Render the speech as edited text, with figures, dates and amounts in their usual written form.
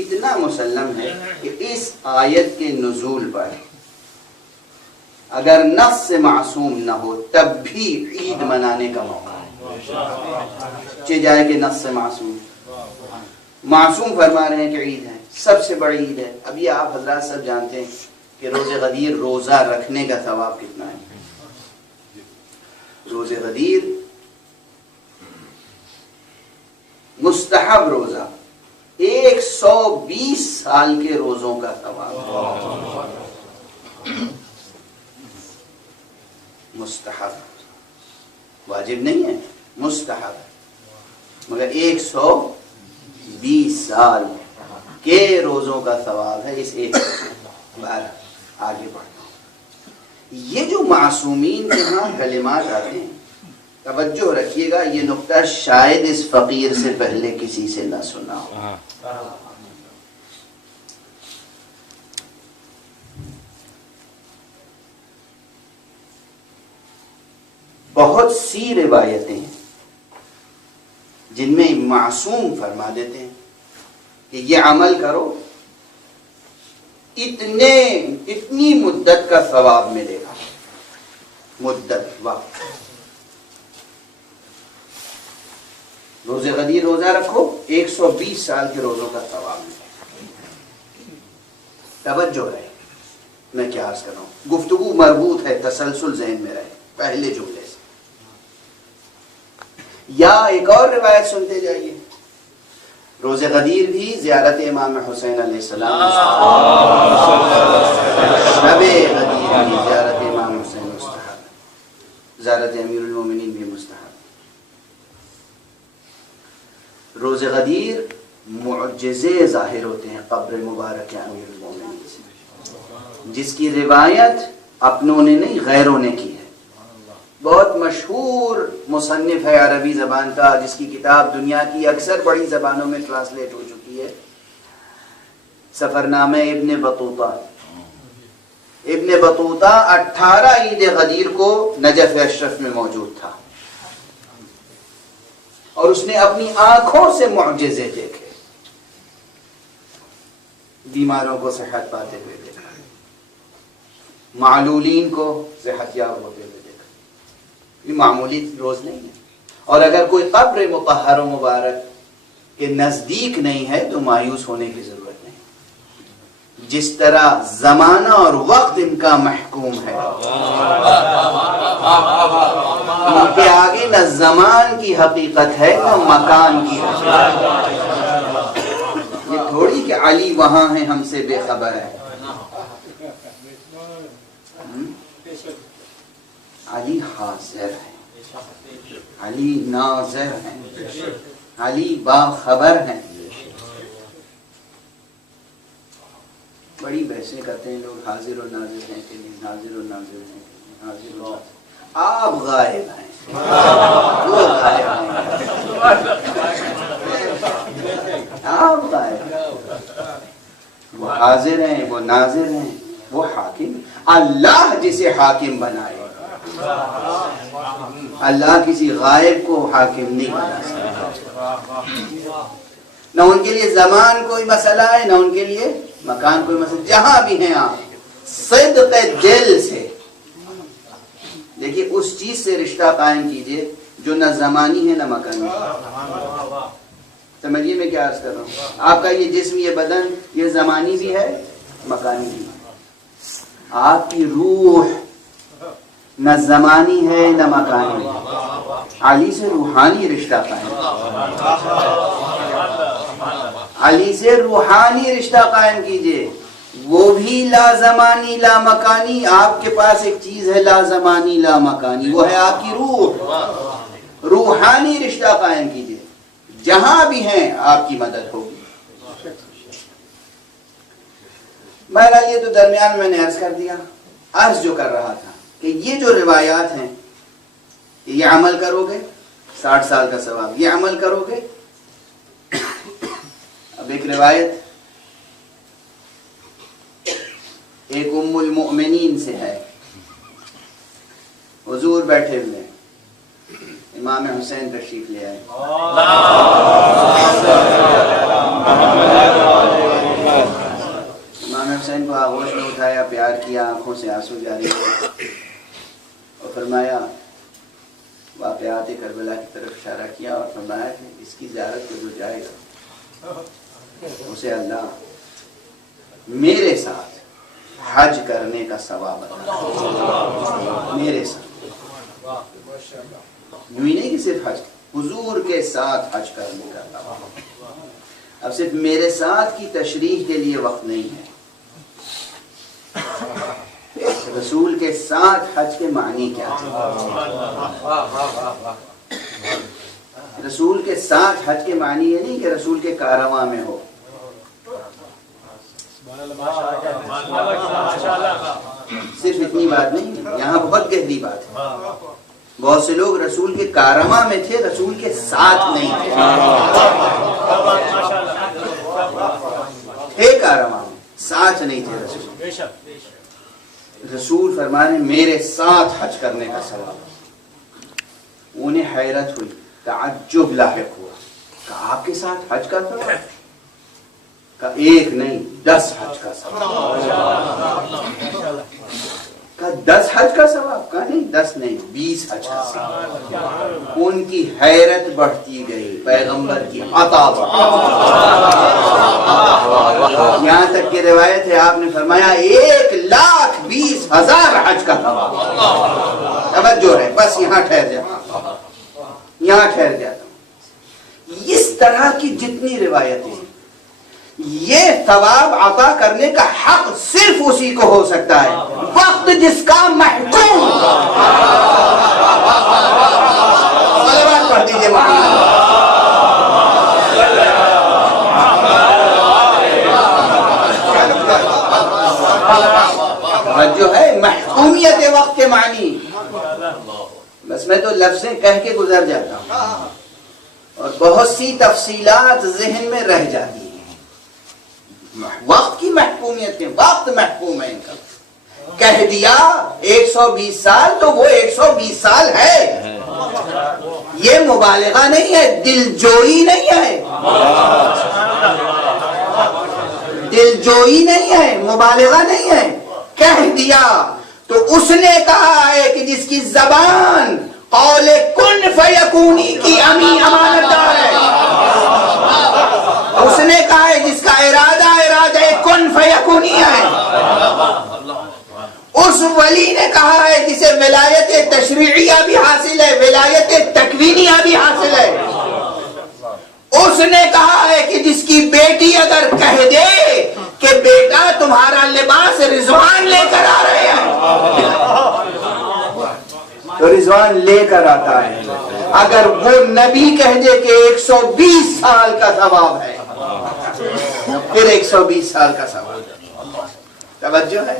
اتنا مسلم ہے کہ اس آیت کے نزول پر اگر نص سے معصوم نہ ہو تب بھی عید منانے کا موقع ہے، چہ جائے کہ نص سے معصوم فرما رہے ہیں کہ عید ہے، سب سے بڑی عید ہے۔ ابھی آپ حضرات سب جانتے ہیں کہ روزہ غدیر روزہ رکھنے کا ثواب کتنا ہے۔ روزہ غدیر مستحب روزہ 120 سال کے روزوں کا ثواب، مستحب، واجب نہیں ہے، مستحب، مگر 120 سال کے روزوں کا ثواب ہے اس ایک بار۔ آگے بڑھتا ہوں، یہ جو معصومین کے ہاں کلمات آتے ہیں، توجہ رکھیے گا، یہ نقطہ شاید اس فقیر سے پہلے کسی سے نہ سنا ہو۔ بہت سی روایتیں ہیں جن میں معصوم فرما دیتے ہیں کہ یہ عمل کرو، اتنی مدت کا ثواب ملے گا، مدت، وقت۔ روزہ غدیر روزہ رکھو، 120 سال کے روزوں کا ثواب ملے گا۔ توجہ رہے، میں کیا عرض کر رہا ہوں، گفتگو مربوط ہے، تسلسل ذہن میں رہے پہلے جملے سے۔ یا ایک اور روایت سنتے جائیے، روزہ غدیر بھی زیارت امام حسین علیہ السلام، شب غدیر بھی زیارت امام حسین مستحب، زیارت امیر المومنین بھی مستحب۔ روزہ غدیر معجزے ظاہر ہوتے ہیں قبر مبارک امیر المومنین سے، جس کی روایت اپنوں نے نہیں غیروں نے کی ہے۔ بہت مشہور مصنف ہے عربی زبان کا، جس کی کتاب دنیا کی اکثر بڑی زبانوں میں ٹرانسلیٹ ہو چکی ہے، سفرنامہ ابن بطوطہ۔ ابن بطوطہ 18 عید غدیر کو نجف اشرف میں موجود تھا، اور اس نے اپنی آنکھوں سے معجزے دیکھے، بیماروں کو صحت پاتے ہوئے دیکھا، معلولین کو صحت یاب ہوتے ہوئے دیکھا۔ یہ معمولی روز نہیں ہے۔ اور اگر کوئی قبر مطہر و مبارک کے نزدیک نہیں ہے تو مایوس ہونے کی ضرورت نہیں، جس طرح زمانہ اور وقت ان کا محکوم ہے، ان کے آگے نہ زمان کی حقیقت ہے نہ مکان کی حقیقت۔ یہ تھوڑی کہ علی وہاں ہے ہم سے بے خبر ہے، علی حاضر ہے، علی ناظر ہیں، علی باخبر ہیں۔ بڑی بحثیں کرتے ہیں لوگ، حاضر و ناظر ہیں کہ نہیں، حاضر و ناظر ہیں کہ نہیں، حاضر و ناظر۔ آپ غائب ہیں، وہ غائب ہیں، آپ غائب ہیں، وہ حاضر ہیں، وہ ناظر ہیں، وہ حاکم۔ اللہ جسے حاکم بنائے، اللہ کسی غائب کو حاکم نہیں بنا سکتا۔ نہ ان کے لیے زمان کوئی مسئلہ ہے، نہ ان کے لیے مکان کوئی مسئلہ۔ جہاں بھی ہیں آپ صدق دل سے دیکھیے، اس چیز سے رشتہ قائم کیجئے جو نہ زمانی ہے نہ مکانی ہے۔ سمجھیے میں کیا عرض کر رہا ہوں، آپ کا یہ جسم، یہ بدن، یہ زمانی بھی ہے مکانی بھی ہے۔ آپ کی روح نہ زمانی ہے نہ مکانی ہے، علی سے روحانی رشتہ قائم، علی سے روحانی رشتہ قائم کیجئے۔ وہ بھی لا زمانی لا مکانی، آپ کے پاس ایک چیز ہے لا زمانی لا مکانی، وہ ہے آپ کی روح۔ روحانی رشتہ قائم کیجئے، جہاں بھی ہیں آپ کی مدد ہوگی۔ بہرحال یہ تو درمیان میں نے عرض کر دیا۔ عرض جو کر رہا تھا کہ یہ جو روایات ہیں، یہ عمل کرو گے 60 سال کا ثواب، یہ عمل کرو گے۔ اب ایک روایت ایک ام المؤمنین سے ہے، حضور بیٹھے ہوئے، امام حسین تشریف لے آئے، حسین کو آغوش میں اٹھایا، پیار کیا، آنکھوں سے آنسو جاری ہوئے اور فرمایا، واقعات کربلا کی طرف اشارہ کیا اور فرمایا کہ اس کی زیارت کو جو جائے گا اسے اللہ میرے ساتھ حج کرنے کا ثواب عطا، میرے ساتھ، یوں ہی نہیں کہ صرف حج، حضور کے ساتھ حج کرنے کا ثواب۔ اب صرف میرے ساتھ کی تشریح کے لیے وقت نہیں ہے، رسول کے ساتھ حج کے معنی کیا ہے؟ رسول کے ساتھ حج کے معنی یہ نہیں کہ رسول کے کارواں میں ہو، صرف اتنی بات نہیں، یہاں بہت گہری بات ہے۔ بہت سے لوگ رسول کے کارواں میں تھے، رسول کے ساتھ نہیں تھے کارواں میں، ساتھ نہیں تھے رسول۔ رسول فرمانے میرے ساتھ حج کرنے کا ثواب۔ انہیں حیرت ہوئی، تعجب لاحق ہوا کہ آپ کے ساتھ حج کا ثواب؟ کا ایک نہیں 10 حج کا ثواب، کا 10 حج کا ثواب، کا نہیں 10 نہیں 20 حج کا ثواب۔ ان کی حیرت بڑھتی گئی، پیغمبر کی عطا یہاں تک کہ روایت ہے آپ نے فرمایا 1,20,000 حج کا ثواب۔ توجہ ہے، بس یہاں ٹھہر جاتا ہوں، یہاں ٹھہر جاتا ہوں۔ اس طرح کی جتنی روایتیں، یہ ثواب عطا کرنے کا حق صرف اسی کو ہو سکتا ہے وقت جس کا محکوم۔ صلوات پڑھ دیجئے جو ہے محکومیت وقت کے معنی، بس میں تو لفظیں کہہ کے گزر جاتا ہوں اور بہت سی تفصیلات ذہن میں رہ جاتی ہیں۔ وقت کی محکومیت ہے، وقت محکوم ہے ان کا۔ کہہ دیا 120 سال تو وہ 120 سال ہے، یہ مبالغہ نہیں ہے، دل جوئی نہیں ہے، دل جوئی نہیں ہے، مبالغہ نہیں ہے۔ کہہ دیا تو اس نے کہا ہے کہ جس کی زبان قول کن فیکونی کی امانت دار ہے، اس نے کہا ہے جس کا ارادہ کن فیکونی ہے، اس ولی نے کہا ہے جسے ولایت تشریعیہ بھی حاصل ہے، ولایت تکوینیہ بھی حاصل ہے، اس نے کہا ہے کہ جس کی بیٹی اگر کہہ دے کہ بیٹا تمہارا لباس رضوان لے کر آ رہے ہیں تو رضوان لے کر آتا ہے، اگر وہ نبی کہہ دے کہ 120 سال کا ثواب ہے پھر 120 سال کا ثواب۔ توجہ ہے؟